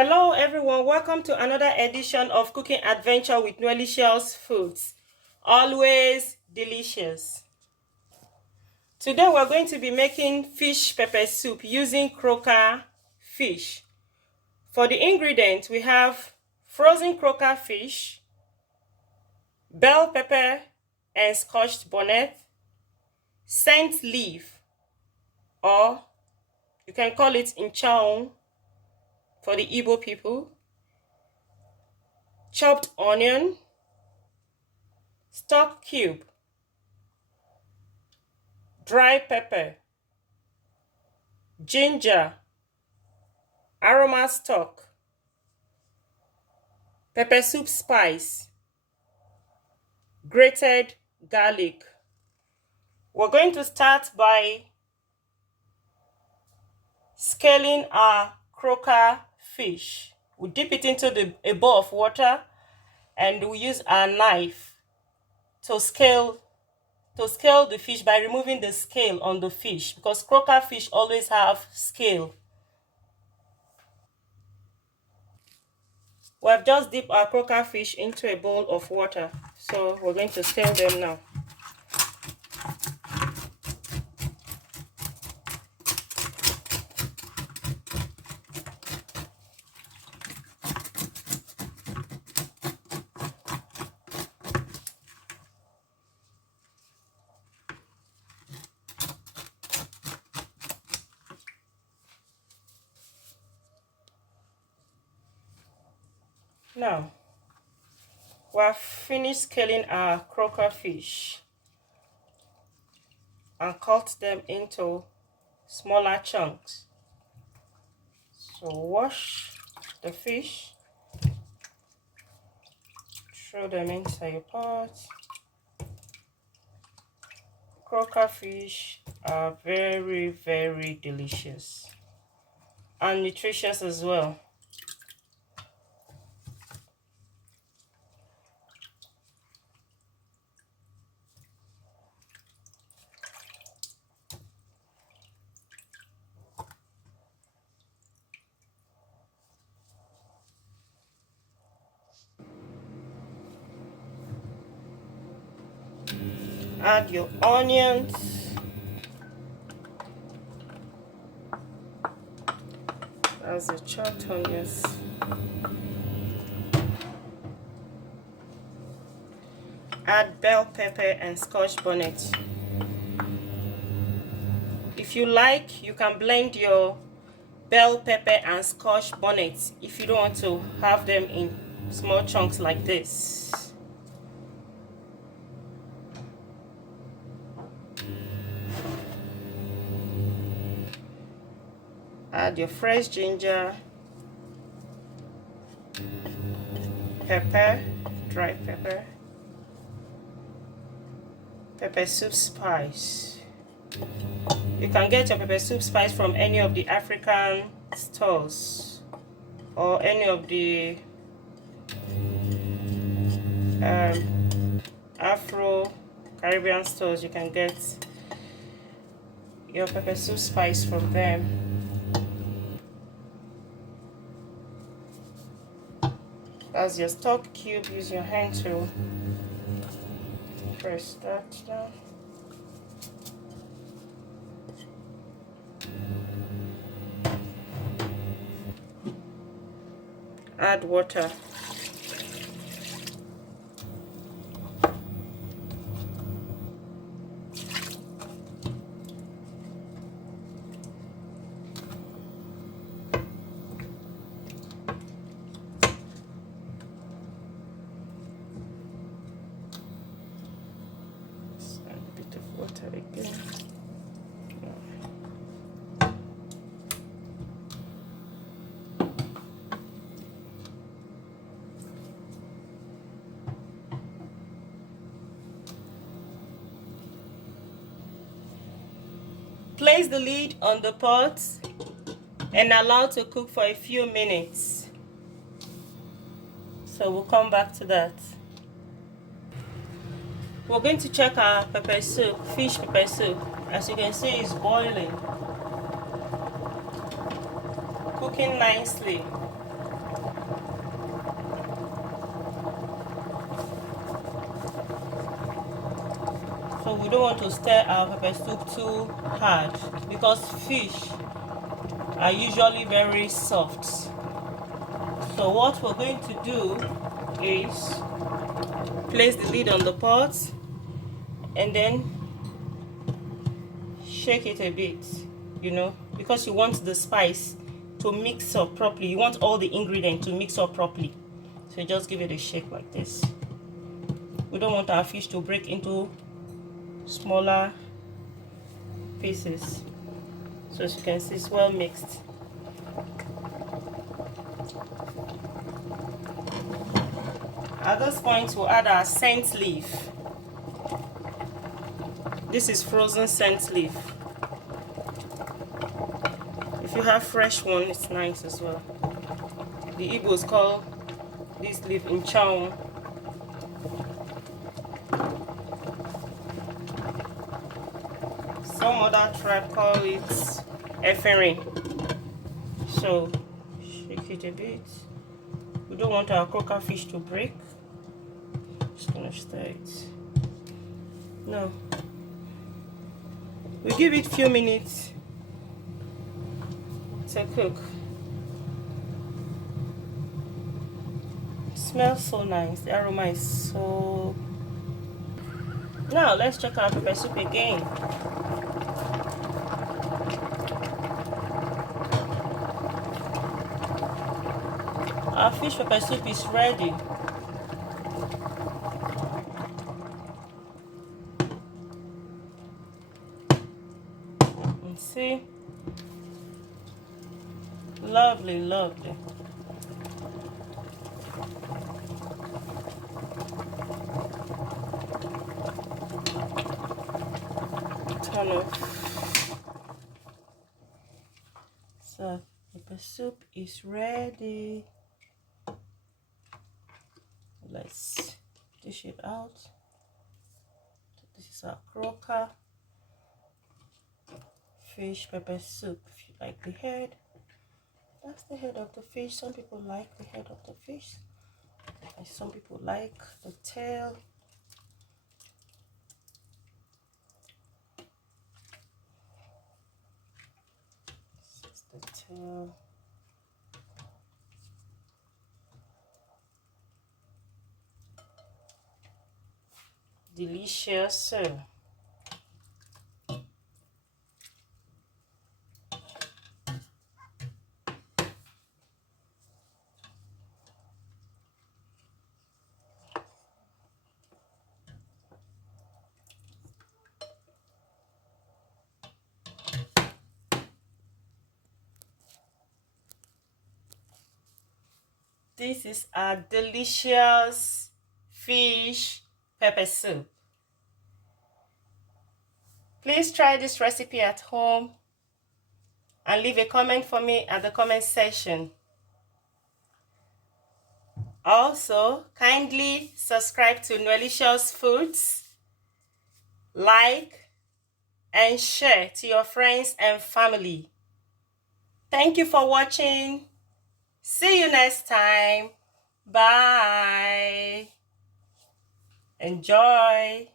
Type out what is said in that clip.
Hello everyone, welcome to another edition of Cooking Adventure with Nuelicious Foods. Always delicious. Today we're going to be making fish pepper soup using croaker fish. For the ingredients, we have frozen croaker fish, bell pepper and scotched bonnet, scent leaf, or you can call it inchaon for the Igbo people, chopped onion, stock cube, dry pepper, ginger, aroma stock, pepper soup spice, grated garlic. We're going to start by scaling our croaker fish. We dip it into a bowl of water and we use our knife to scale the fish by removing the scale on the fish, because croaker fish always have scale. We have just dipped our croaker fish into a bowl of water, so we're going to scale them now. Now, we have finished scaling our croaker fish and cut them into smaller chunks. So wash the fish, throw them inside your pot. Croaker fish are very, very delicious and nutritious as well. Add your onions, as the chopped onions. Add bell pepper and scotch bonnet. If you like, you can blend your bell pepper and scotch bonnet if you don't want to have them in small chunks like this. Add your fresh ginger, pepper, dry pepper, pepper soup spice. You can get your pepper soup spice from any of the African stores or any of the Afro Caribbean stores. You can get your pepper soup spice from them. As your stock cube, use your hand to press that down. Add water. Water again. Place the lid on the pot and allow to cook for a few minutes. So we'll come back to that. We're going to check our pepper soup, fish pepper soup. As you can see, it's boiling, cooking nicely. We don't want to stir our pepper soup too hard because fish are usually very soft. So what we're going to do is place the lid on the pot and then shake it a bit, you know, because you want the spice to mix up properly. You want all the ingredients to mix up properly. So just give it a shake like this. We don't want our fish to break into smaller pieces. So as you can see, it's well mixed. At this point, we'll add our scent leaf. This is frozen scent leaf. If you have fresh one, it's nice as well. The Igbos call this leaf in chow. Some other tribe call it efferring. So shake it a bit. We don't want our croaker fish to break. Just gonna stir it. No. We give it a few minutes to cook. It smells so nice. The aroma is so. Now let's check our pepper soup again. Our fish pepper soup is ready. And see, lovely, lovely. Turn off. So pepper soup is ready. Let's dish it out. This is our croaker fish pepper soup. If you like the head, that's the head of the fish. Some people like the head of the fish, and some people like the tail. This is the tail. Delicious. This is our delicious fish pepper soup. Please try this recipe at home and leave a comment for me at the comment section. Also, kindly subscribe to Nwelicious Foods, like and share to your friends and family. Thank you for watching. See you next time. Bye. Enjoy.